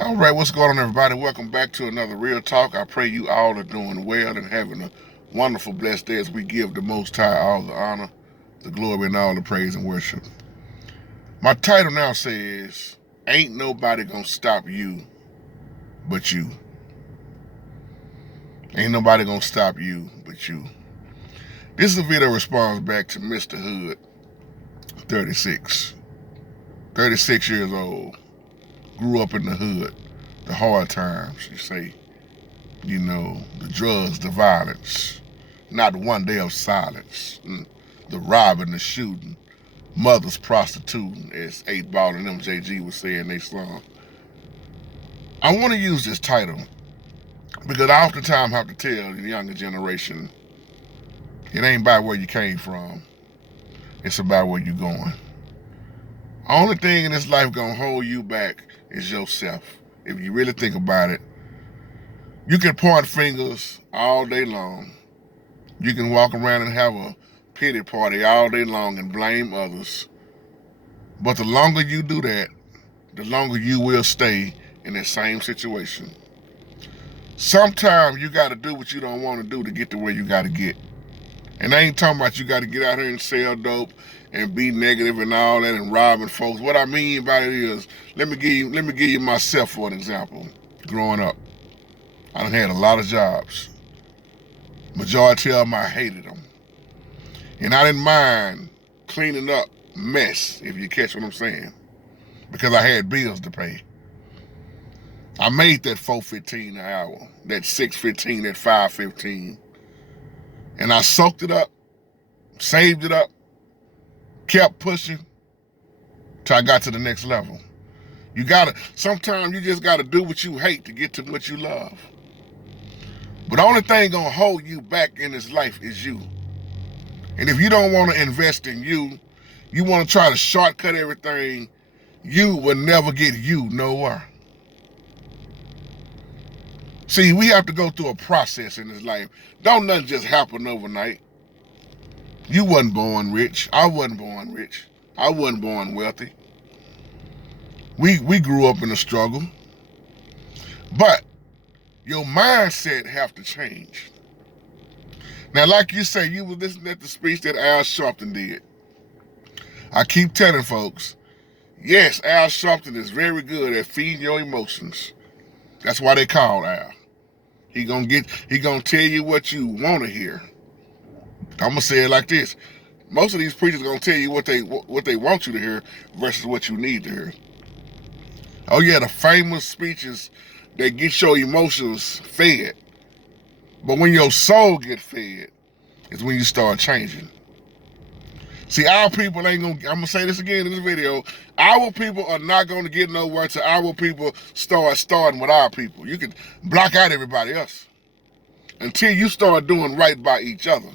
All right, what's going on, everybody? Welcome back to another Real Talk. I pray you all are doing well and having a wonderful, blessed day as we give the Most High all the honor, the glory, and all the praise and worship. My title now says, Ain't Nobody Gonna Stop You But You. Ain't nobody gonna stop you but you. This is a video response back to Mr. Hood, 36. 36 years old. Grew up in the hood. The hard times, you say. You know, the drugs, the violence, not one day of silence, the robbing, the shooting, mothers prostituting, as 8 Ball and MJG was saying they song. I want to use this title because I oftentimes have to tell the younger generation, it ain't about where you came from, it's about where you're going. Only thing in this life gonna hold you back is yourself. If you really think about it, you can point fingers all day long. You can walk around and have a pity party all day long and blame others. But the longer you do that, the longer you will stay in that same situation. Sometimes you got to do what you don't want to do to get to where you got to get. And I ain't talking about you got to get out here and sell dope and be negative and all that and robbing folks. What I mean by it is, let me give you myself for an example. Growing up, I done had a lot of jobs. Majority of them I hated them. And I didn't mind cleaning up mess, if you catch what I'm saying, because I had bills to pay. I made that $4.15 an hour, that $6.15, that $5.15, and I soaked it up, saved it up, kept pushing till I got to the next level. Sometimes you just gotta do what you hate to get to what you love. But the only thing gonna hold you back in this life is you. And if you don't want to invest in you, you want to try to shortcut everything, you will never get you nowhere. See, we have to go through a process in this life. Don't nothing just happen overnight. You wasn't born rich. I wasn't born rich. I wasn't born wealthy. We grew up in a struggle. But your mindset have to change. Now, like you say, you were listening at the speech that Al Sharpton did. I keep telling folks, yes, Al Sharpton is very good at feeding your emotions. That's why they call Al. He gonna tell you what you want to hear. I'm gonna say it like this: most of these preachers gonna tell you what they want you to hear versus what you need to hear. Oh yeah, the famous speeches that get your emotions fed. But when your soul get fed, is when you start changing. See, our people ain't gonna, I'm gonna say this again in this video, our people are not gonna get nowhere till our people starting with our people. You can block out everybody else until you start doing right by each other.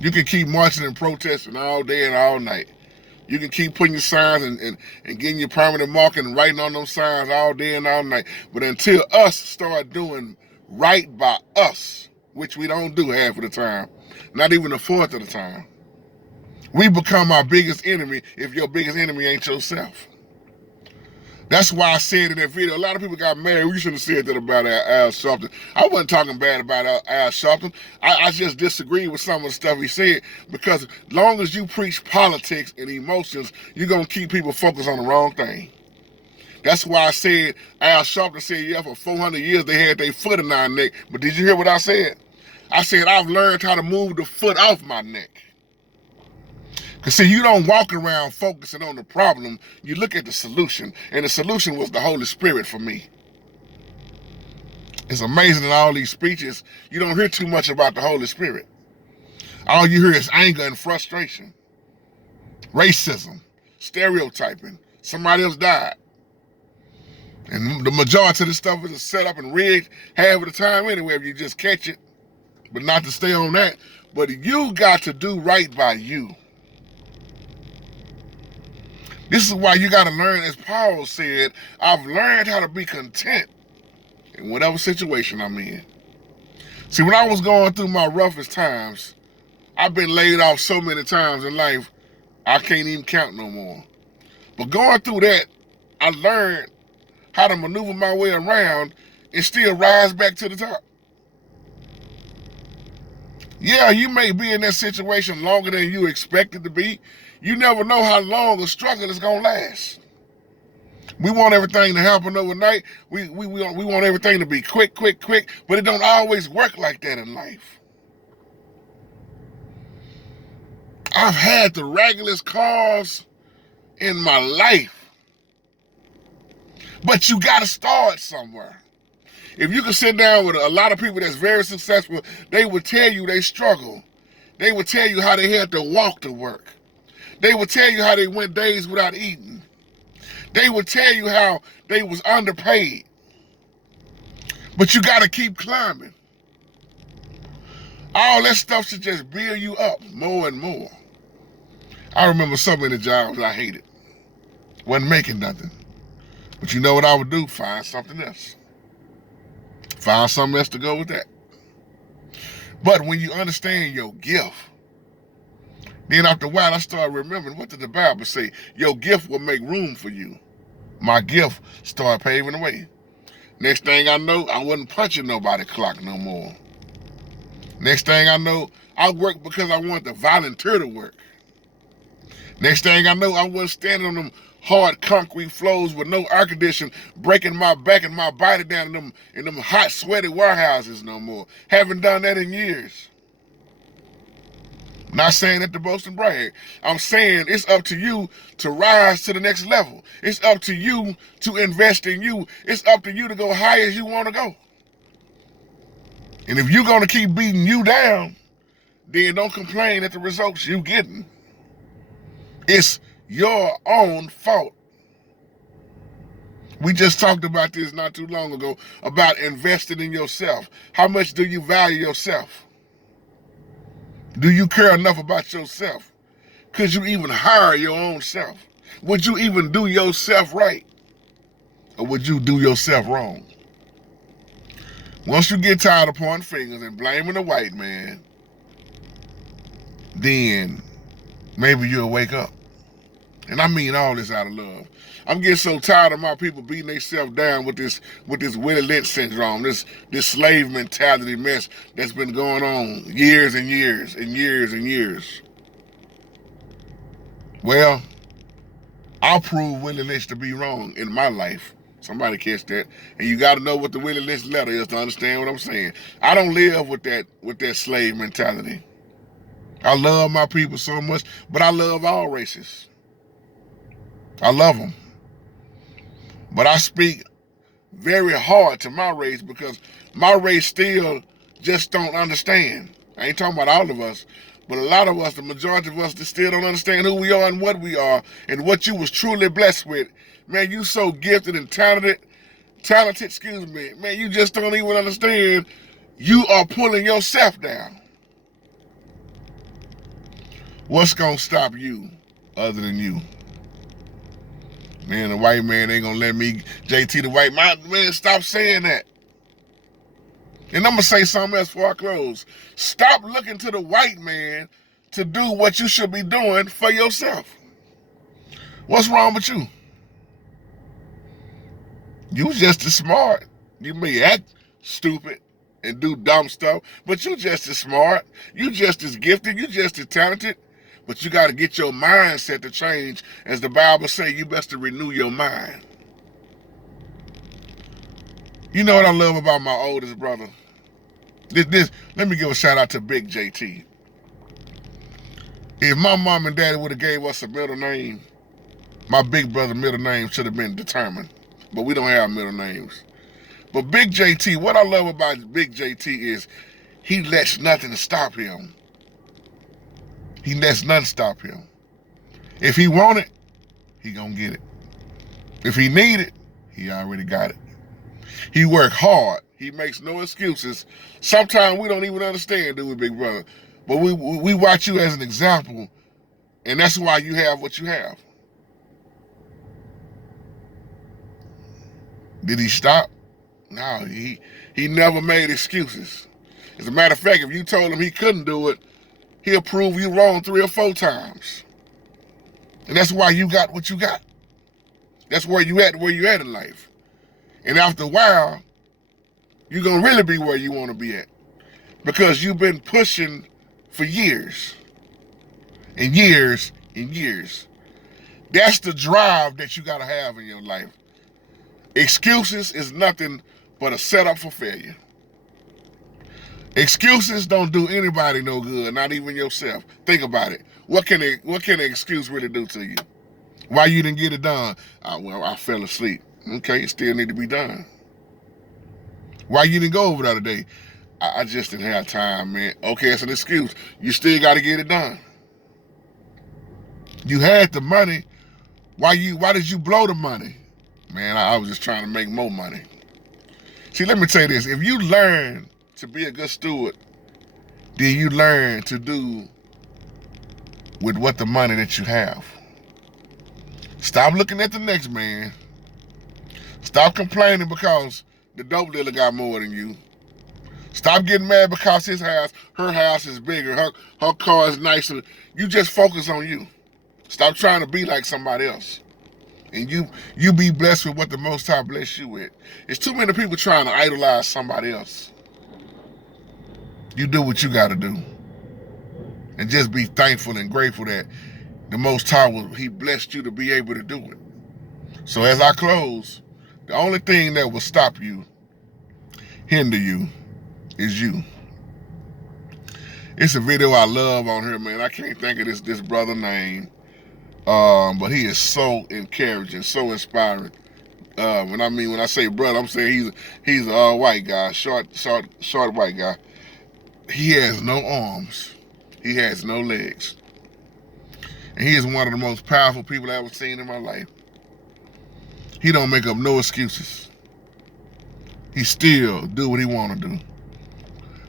You can keep marching and protesting all day and all night. You can keep putting your signs and getting your permanent marking and writing on those signs all day and all night. But until us start doing right by us, which we don't do half of the time, not even a fourth of the time, we become our biggest enemy if your biggest enemy ain't yourself. That's why I said in that video, a lot of people got mad. We shouldn't have said that about Al Sharpton. I wasn't talking bad about Al Sharpton. I just disagreed with some of the stuff he said, because as long as you preach politics and emotions, you're going to keep people focused on the wrong thing. That's why I said Al Sharpton said, yeah, for 400 years they had their foot in our neck. But did you hear what I said? I said, I've learned how to move the foot off my neck. Because see, you don't walk around focusing on the problem, you look at the solution. And the solution was the Holy Spirit for me. It's amazing in all these speeches, you don't hear too much about the Holy Spirit. All you hear is anger and frustration, racism, stereotyping, somebody else died. And the majority of this stuff is set up and rigged half of the time anyway, if you just catch it. But not to stay on that. But you got to do right by you. This is why you got to learn, as Paul said, I've learned how to be content in whatever situation I'm in. See, when I was going through my roughest times, I've been laid off so many times in life, I can't even count no more. But going through that, I learned how to maneuver my way around and still rise back to the top. Yeah, you may be in that situation longer than you expected to be. You never know how long a struggle is going to last. We want everything to happen overnight. We want everything to be quick, but it don't always work like that in life. I've had the regularest cars in my life. But you got to start somewhere. If you can sit down with a lot of people that's very successful, they would tell you they struggle. They would tell you how they had to walk to work. They would tell you how they went days without eating. They would tell you how they was underpaid. But you got to keep climbing. All that stuff should just build you up more and more. I remember so many jobs I hated. Wasn't making nothing. But you know what I would do? Find something else. Find something else to go with that. But when you understand your gift, then after a while I started remembering, what did the Bible say? Your gift will make room for you. My gift started paving the way. Next thing I know, I wasn't punching nobody's clock no more. Next thing I know, I worked because I wanted to volunteer to work. Next thing I know, I wasn't standing on them hard concrete floors with no air conditioning, breaking my back and my body down in them hot, sweaty warehouses no more. Haven't done that in years. Not saying that to boast and brag. I'm saying it's up to you to rise to the next level. It's up to you to invest in you. It's up to you to go high as you want to go. And if you're going to keep beating you down, then don't complain at the results you're getting. It's your own fault. We just talked about this not too long ago, about investing in yourself. How much do you value yourself? Do you care enough about yourself? Could you even hire your own self? Would you even do yourself right? Or would you do yourself wrong? Once you get tired of pointing fingers and blaming the white man, then maybe you'll wake up. And I mean all this out of love. I'm getting so tired of my people beating themselves down with this Willie Lynch syndrome, this slave mentality mess that's been going on years and years and years and years. Well, I'll prove Willie Lynch to be wrong in my life. Somebody catch that. And you got to know what the Willie Lynch letter is to understand what I'm saying. I don't live with that slave mentality. I love my people so much, but I love all races. I love them. But I speak very hard to my race because my race still just don't understand. I ain't talking about all of us, but a lot of us, the majority of us, that still don't understand who we are and what we are and what you was truly blessed with. Man, you so gifted and talented, man, you just don't even understand. You are pulling yourself down. What's gonna stop you other than you? Man, the white man ain't gonna let me, JT the white man, stop saying that. And I'm gonna say something else before I close. Stop looking to the white man to do what you should be doing for yourself. What's wrong with you? You just as smart. You may act stupid and do dumb stuff, but you just as smart. You just as gifted. You just as talented. But you got to get your mindset to change. As the Bible say, you best to renew your mind. You know what I love about my oldest brother? Let me give a shout out to Big JT. If my mom and daddy would have gave us a middle name, my big brother's middle name should have been Determined. But we don't have middle names. But Big JT, what I love about Big JT is he lets nothing stop him. He lets nothing stop him. If he want it, he gonna get it. If he need it, he already got it. He work hard. He makes no excuses. Sometimes we don't even understand, do we, big brother? But we watch you as an example, and that's why you have what you have. Did he stop? No, he never made excuses. As a matter of fact, if you told him he couldn't do it, he'll prove you wrong 3 or 4 times. And that's why you got what you got. That's where you at in life. And after a while, you're going to really be where you want to be at. Because you've been pushing for years. And years and years. That's the drive that you got to have in your life. Excuses is nothing but a setup for failure. Excuses don't do anybody no good, not even yourself. Think about it. What can an excuse really do to you? Why you didn't get it done? Well, I fell asleep. Okay, it still need to be done. Why you didn't go over there today? I just didn't have time, man. Okay, it's an excuse. You still got to get it done. You had the money. Why did you blow the money? Man, I was just trying to make more money. See, let me tell you this. If you learn to be a good steward, then you learn to do with what the money that you have. Stop looking at the next man. Stop complaining because the dope dealer got more than you. Stop getting mad because her house is bigger, her car is nicer. You just focus on you. Stop trying to be like somebody else. And you be blessed with what the Most High bless you with. It's too many people trying to idolize somebody else. You do what you got to do. And just be thankful and grateful that the Most High, He blessed you to be able to do it. So as I close, the only thing that will stop you, hinder you, is you. It's a video I love on here, man. I can't think of this brother's name. But he is so encouraging, so inspiring. When I say brother, I'm saying he's a white guy, short white guy. He has no arms. He has no legs. And he is one of the most powerful people I've ever seen in my life. He don't make up no excuses. He still do what he want to do.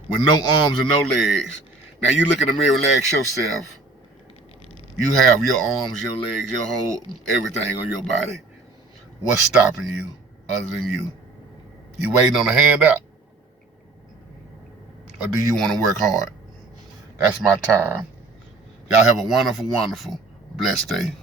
With no arms and no legs. Now you look in the mirror and ask yourself, you have your arms, your legs, your whole everything on your body. What's stopping you other than you? You waiting on a handout? Or do you want to work hard? That's my time. Y'all have a wonderful, wonderful, blessed day.